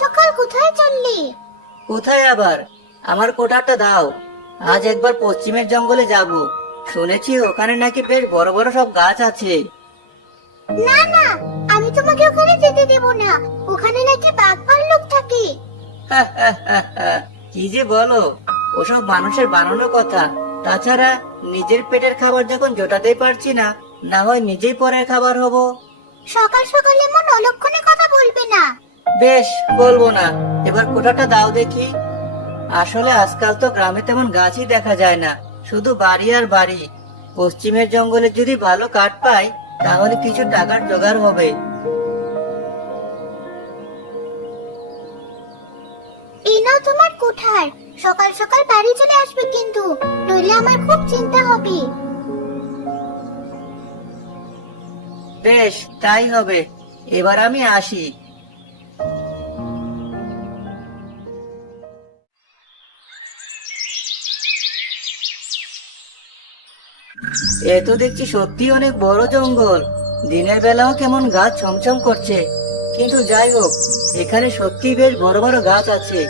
সকাল কোথায় চললি? কোথায় আবার? আমার কোঠাটা দাও। আজ একবার পশ্চিমের জঙ্গলে যাব। শুনেছি ওখানে নাকি বেশ বড় বড় সব গাছ আছে। না না, আমি তোমাকে ওখানে যেতে দেব না। ওখানে নাকি বাঘ ভাল্লুক থাকে। কি যে বলো, ওসব মানুষের বানানো কথা। তাছাড়া নিজের পেটের খাবার যখন জোটাতেই পারছি না, না হয় নিজেই পরের খাবার হব। সকাল সকাল এমন অলক্ষণে কথা বলবে না। বেশ, বলবো না। এবার কোঠাটা দাও দেখি। আসলে আজকাল তো গ্রামে তেমন গাছই দেখা যায় না, শুধু বাড়ি আর বাড়ি। পশ্চিমের জঙ্গলে যদি ভালো কাঠ পাই, তাহলে কিছু টাকার জোগাড় হবে। এই নাও তোমার কোঠার। সকাল সকাল বাড়ি চলে আসবে কিন্তু, নইলে আমার খুব চিন্তা হবে। বেশ, তাই হবে। এবার আমি আসি। এ তো দেখছি সত্যি অনেক বড় জঙ্গল। দিনের বেলাও কেমন গাছ ছমছম করছে। কিন্তু যাই হোক, এখানে সত্যি বেশ বড় বড় গাছ আছে।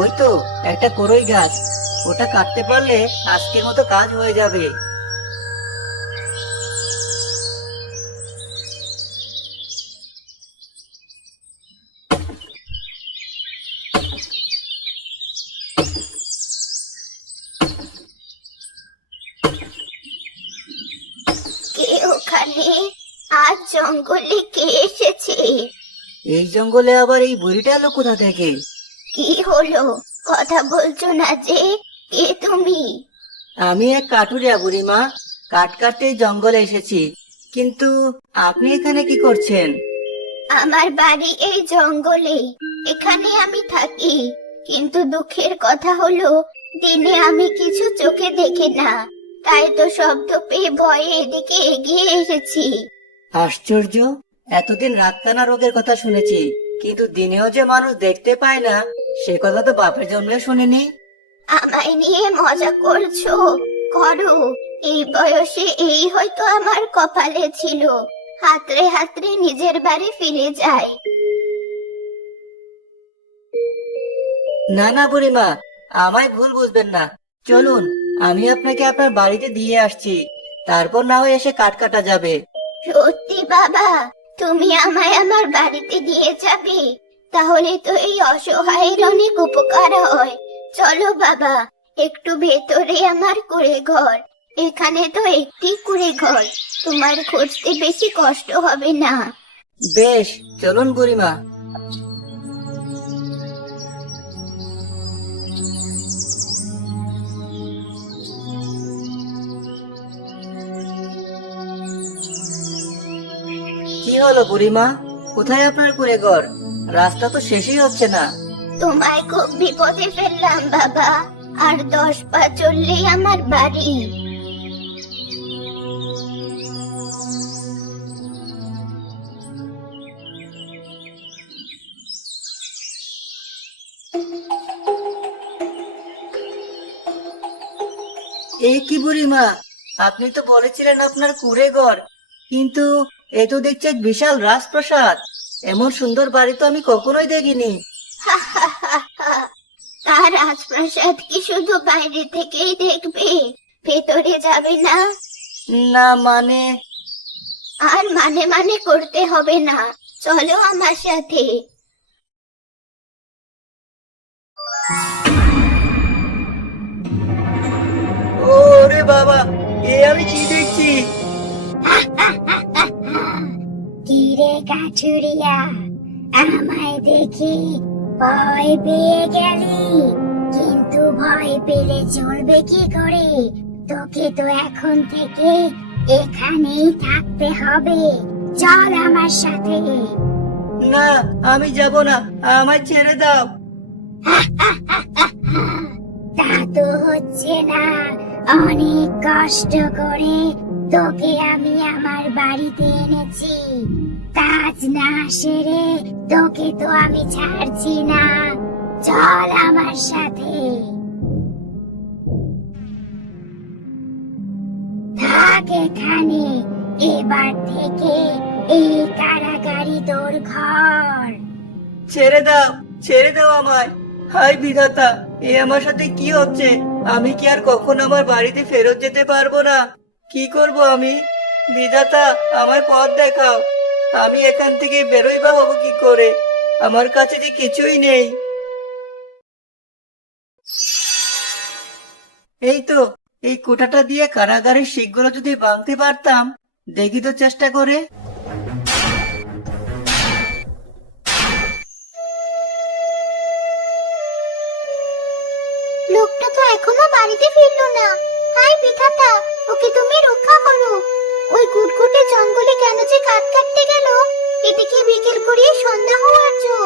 ওই তো একটা কড়ই গাছ, ওটা কাটতে পারলে আজকের মতো কাজ হয়ে যাবে। কে ওখানে? আজ জঙ্গলে কে এসেছে? এই জঙ্গলে আবার এই বুড়িটা এলো কোথা থেকে? কি হলো, কথা বলছো না যে? কে তুমি? আমি এক কাঠুরিয়া বুড়িমা, কাঠ কাটতে এই জঙ্গলে এসেছি। কিন্তু আপনি এখানে কি করছেন? আমার বাড়ি এই জঙ্গলে, এখানে আমি থাকি। কিন্তু দুঃখের কথা হলো, দিনে আমি কিছু চোখে দেখি না। তাই তো শব্দ পেয়ে ভয়ে এদিকে এগিয়ে এসেছি। আশ্চর্য, এতদিন রাতকানা রোগের কথা শুনেছি, কিন্তু দিনেও যে মানুষ দেখতে পায় না, সে কথা তো বাপের জন্মে শুনিনি। আমায় নিয়ে মজা করছো? করো। এই বয়সে এই হয়তো আমার কপালে ছিল। হাতড়ে হাতড়ে নিজের বাড়ি ফিরে যাই। না না বুড়িমা, আমায় ভুল বুঝবেন না। চলুন, আমি আপনাকে আপনার বাড়িতে দিয়ে আসছি। তারপর না হয় এসে কাঠ কাটা যাবে। সত্যি বাবা, তুমি আমায় আমার বাড়িতে দিয়ে যাবে? তাহলে তো এই অসহায়ের অনেক উপকার হয়। চলো বাবা, একটু ভেতরে আমার কুঁড়ে ঘর। এখানে তো একটি কুঁড়ে ঘর, তোমার খুঁজতে বেশি কষ্ট হবে না। বেশ, চলুন বুড়িমা। কি হলো বুড়িমা, কোথায় আপনার কুঁড়ে ঘর? রাস্তা তো শেষই হচ্ছে না। তোমায় খুব বিপদে ফেললাম বাবা। আর 10 পা চললেই আমার বাড়ি। এই কি বুড়িমা, আপনি তো বলেছিলেন আপনার কুঁড়ে ঘর, কিন্তু এ তো দেখছি এক বিশাল রাজপ্রাসাদ। এমন সুন্দর বাড়ি তো আমি কখনোই দেখিনি। তার রাজপ্রাসাদ কি শুধু বাইরে থেকেই দেখবে? ভেতরে যাবে না? না মানে? আর মানে মানে করতে হবে না, চলো আমার সাথে। ওরে বাবা, এ আমি কি দেখছি? কি রে কাঠুরিয়া, আমায় দেখে ভয় পেয়ে গেলি? কিন্তু ভয় পেলে চলবে কি করে? তোকে তো এখন থেকে এখানেই থাকতে হবে। চল আমার সাথে। না, আমি যাব না, আমায় ছেড়ে দাও। তা তো হচ্ছে না। অনেক কষ্ট করে তোকে আমি আমার বাড়িতে এনেছি। কাজ না সেরে তোকে তো আমি ছাড়ছি না। চল আমার সাথে। থাক এখানে। এবার থেকে এই কারাগারই তোর ঘর। ছেড়ে দাও আমায়। হায় বিধাতা, এ আমার সাথে কি হচ্ছে? আমি কি আর কখনো আমার বাড়িতে ফেরত যেতে পারবো না? কি করব আমি? বিধাতা, আমায় পথ দেখাও। আমি এখান থেকে বেরোই বা হবো কি করে? আমার কাছে যে কিছুই নেই। এই তো, এই কোটাটা দিয়ে কারাগারের শিকগুলো যদি ভাঙতে পারতাম। দেখি তো চেষ্টা করে। লোকটা তো এখনো বাড়িতে ফিরলো না। হায় বিধাতা, ওকে তুমি রক্ষা করো। ওই গুটগুটে জঙ্গলে কেন যে কাঠ কাটতে গেল? এদিকে বিকেল গড়িয়ে সন্ধ্যা হওয়ার জো।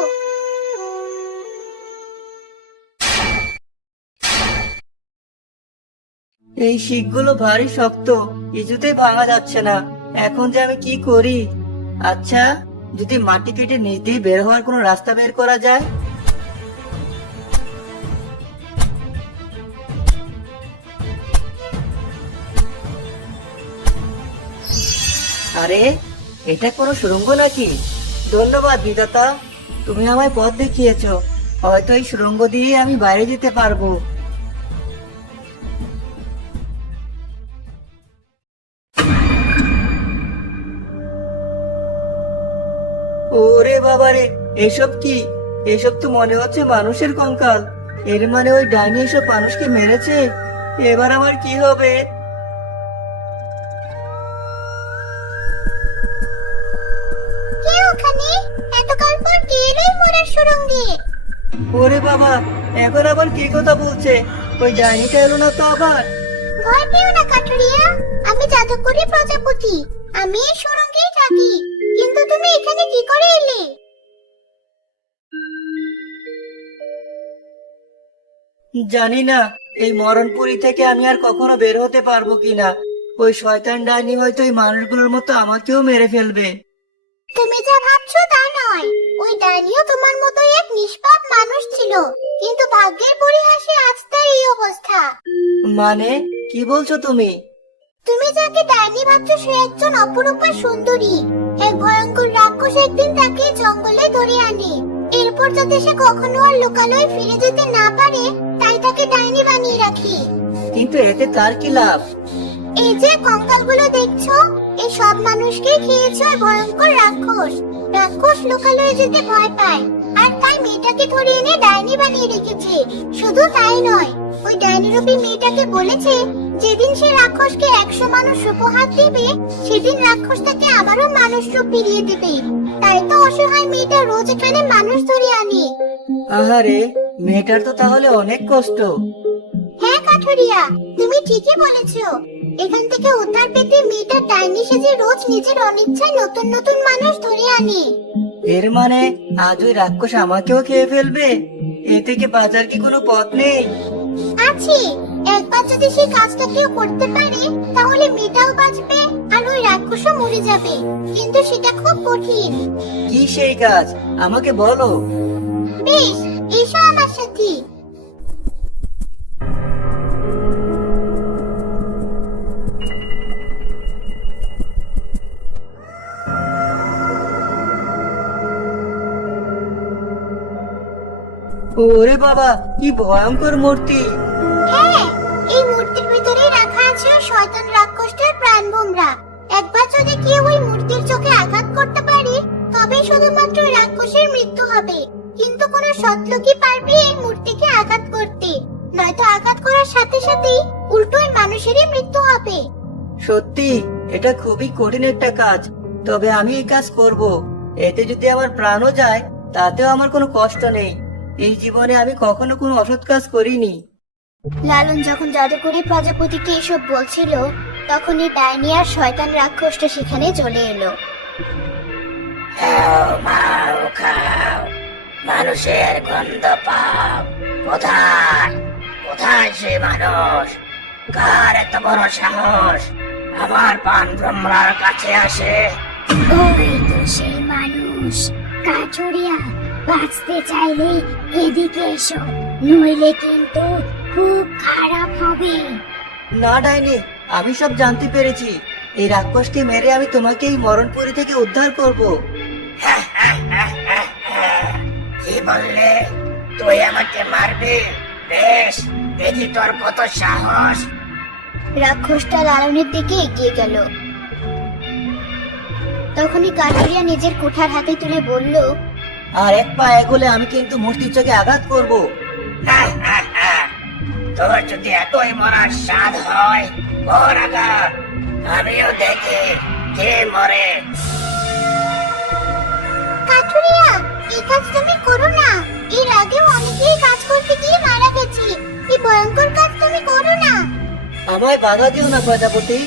এই শিকগুলো ভারী শক্ত, কিছুতেই ভাঙা যাচ্ছে না। এখন যে আমি কি করি? আচ্ছা, যদি মাটি কেটে নিচ দিয়ে বের হওয়ার কোনো রাস্তা বের করা যায়। আরে, এটা কোনো সুড়ঙ্গ নাকি? ধন্যবাদ বিধাতা, তুমি আমায় পথ দেখিয়েছো। হয়তো এই সুড়ঙ্গ দিয়ে আমি বাইরে যেতে পারবো। ওরে বাবারে, এসব কি? এসব তো মনে হচ্ছে মানুষের কঙ্কাল। এর মানে ওই ডাইনি এসব মানুষকে মেরেছে। এবার আমার কি হবে? কে ওখানে? এতকাল পর কে এলো এই মরার সুড়ঙ্গে? ওরে বাবা, এখন আবার কি কথা বলছে? ওই ডাইনিটা এলো না তো আবার? ভয় পেও না কাঠুরিয়া, আমি জাদুকরি প্রজাপতি। আমি এই সুড়ঙ্গেই থাকি। কিন্তু তুমি এখানে কি করে এলে? জানি না এই মরণপুরী থেকে আমি আর কখনো বের হতে পারবো কিনা। ওই শয়তান ডাইনি হয়তো এই মানুষগুলোর মতো আমাকেও মেরে ফেলবে। তুমি যা ভাবছো তা নয়। ওই ডাইনিও তোমার মতোই এক নিষ্পাপ মানুষ ছিল, কিন্তু ভাগ্যের পরিহাসে আজ তার এই অবস্থা। মানে, কি বলছো তুমি? তুমি যাকে ডাইনি ভাবছো সে একজন অপরূপা সুন্দরী। এক ভয়ঙ্কর রাক্ষস একদিন তাকে জঙ্গলে ধরে আনে। এরপর যাতে সে কখনো আর লোকালয়ে ফিরে যেতে না পারে, তাই তাকে ডাইনি বানিয়ে রাখি। কিন্তু এতে তার কি লাভ? এই যে কঙ্কালগুলো দেখছো, এই সব মানুষকে খেয়েছে ওই ভয়ঙ্কর রাক্ষস। রাক্ষস লোকালয়ে যেতে ভয় পায়, আর তাই মেয়েটাকে ধরে এনে ডাইনি বানিয়ে রেখেছে। শুধু তাই নয়, ওই ডাইনিরূপী মেয়েটাকে বলেছে যেদিন সে রাক্ষসকে 100 মানুষ উপহার দেবে, সেদিন রাক্ষস তাকে আবারও মানুষ রূপ ফিরিয়ে দেবে। তাই তো অসহায় মেয়েটা রোজ এখানে মানুষ ধরে আনে। আহারে, মেয়েটার তো তাহলে অনেক কষ্ট। হ্যাঁ কাঠুরিয়া, তুমি ঠিকই বলেছো। এখান থেকে উদ্ধার পেতে মেয়েটা ডাইনি সেজে রোজ নিজের অনিচ্ছায় নতুন নতুন মানুষ ধরে আনে। এর মানে আজ ওই রাক্ষস আমাকেও খেয়ে ফেলবে? এ থেকে বাঁচার কি কোনো পথ নেই? আছে। একবার যদি সেই কাজটা কেউ করতে পারে, তাহলে মেয়েটাও বাঁচবে আর ওই রাক্ষসও মরে যাবে। কিন্তু সেটা খুব কঠিন। কি সেই কাজ? আমাকে বলো। বেশ, এসো আমার সাথে। ওরে বাবা, কি ভয়ঙ্কর মূর্তি! হ্যাঁ, এই মূর্তির ভিতরেই রাখা আছে ওই শয়তান রাক্ষসটার প্রাণভোমরা। একবার যদি কেউ ওই মূর্তির চোখে আঘাত করতে পারে, তবে শুধুমাত্র ওই রাক্ষসের মৃত্যু হবে। কিন্তু কোনো সৎলোকই পারবে এই মূর্তিকে আঘাত করতে। নয়তো আঘাত করার সাথে সাথেই উল্টোই মানুষেরই মৃত্যু হবে। সত্যি, এটা খুবই কঠিন একটা কাজ। তবে আমি এই কাজ করব। এতে যদি আমার প্রাণও যায়, তাতেও আমার কোনো কষ্ট নেই। এই জীবনে আমি কখনো কোনো অসৎ কাজ করিনি। লালন যখন জাদুকরি প্রজাপতিকে এসব বলছিল, তখনই ডাইনি আর শয়তান রাক্ষসটা সেখানে চলে এলো। মানুষের গন্ধ পাও। কোথায় কোথায় সে মানুষ? কার এত বড় সাহস আমার পান ভ্রমরার কাছে আসে? ওই তো সেই মানুষ। কাঠুরিয়া, বাঁচতে চাইলে এদিকে এসো, নইলে কিন্তু খুব খারাপ হবে। না ডাইনি, আমি সব জানতে পেরেছি। এই রাক্ষসকে মেরে আমি তোমাকে এই মরণপুরী থেকে উদ্ধার করব। কি বললে? তুই আমাকে মারবি? বেশ, দেখি তোর কত সাহস। রাক্ষসটা লালনের দিকে এগিয়ে গেল। তখনই কাঠুরিয়া নিজের কুঠার হাতে তুলে বলল, আর এক পা এগোলে আমি কিন্তু মূর্তির চোখে আঘাত করব। তোর যদি এতই মরার স্বাদ হয়, ওর আঘাত আমিও দেখি কে মরে। কাঠুরিয়া, এই কাজ তুমি করো না। এর আগেও অনেকেই কাজ করতে গিয়ে মারা গেছে। এই ভয়ঙ্কর কাজ তুমি করো না। আমায় বাধা দিও না প্রজাপতি,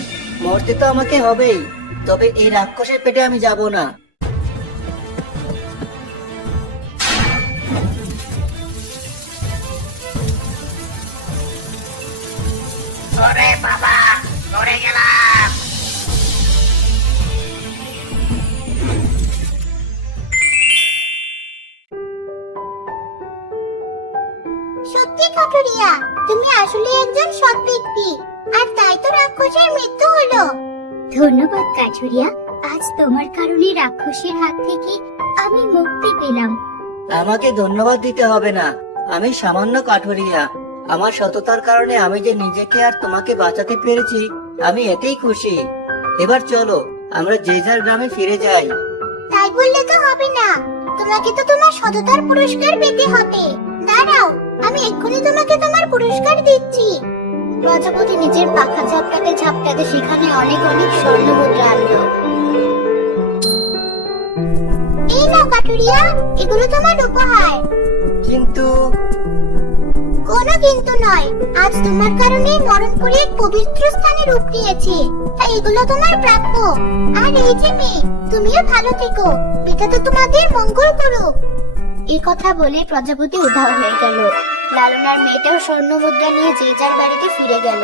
মরতে তো আমাকে হবেই, তবে এই রাক্ষসের পেটে আমি যাব না। ওরে বাবা, মরে গেলাম। সত্যি কাঠুরিয়া, তুমি আসলে একজন সৎ ব্যক্তি, আর তাই তো রাক্ষসের মৃত্যু হলো। ধন্যবাদ কাঠুরিয়া, আজ তোমার কারণে রাক্ষসের হাত থেকে আমি মুক্তি পেলাম। আমাকে ধন্যবাদ দিতে হবে না, আমি সামান্য কাঠুরিয়া। আমার সততার কারণে আমি যে নিজেকে আর তোমাকে বাঁচাতে পেরেছি, আমি এতেই খুশি। এবার চলো আমরা যে যার গ্রামে ফিরে যাই। তাই বললে তো হবে না, তোমাকে তো তোমার সততার পুরস্কার পেতে হবে। দাঁড়াও, আমি এক্ষুনি তোমাকে তোমার পুরস্কার দিচ্ছি। প্রজাপতি নিজের পাখা ঝাপটাতে ঝাপটাতে সেখানে অনেক অনেক স্বর্ণ মুদ্রা আনলো। এই নাও কাঠুরিয়া, এগুলো তোমার উপহার। কিন্তু কোনো কিন্তু নয়, আজ তোমার কারণে মরণপুরে এক পবিত্র স্থানে রূপ নিয়েছে, তাই এগুলো তোমার প্রাপ্য। আর এই যে মেয়ে, তুমিও ভালো থেকো, বিধাতা তোমাদের মঙ্গল করুক। এই কথা বলে প্রজাপতি উধাও হয়ে গেল। লালনার মেয়েটাও স্বর্ণ মুদ্রা নিয়ে যে যার বাড়িতে ফিরে গেল।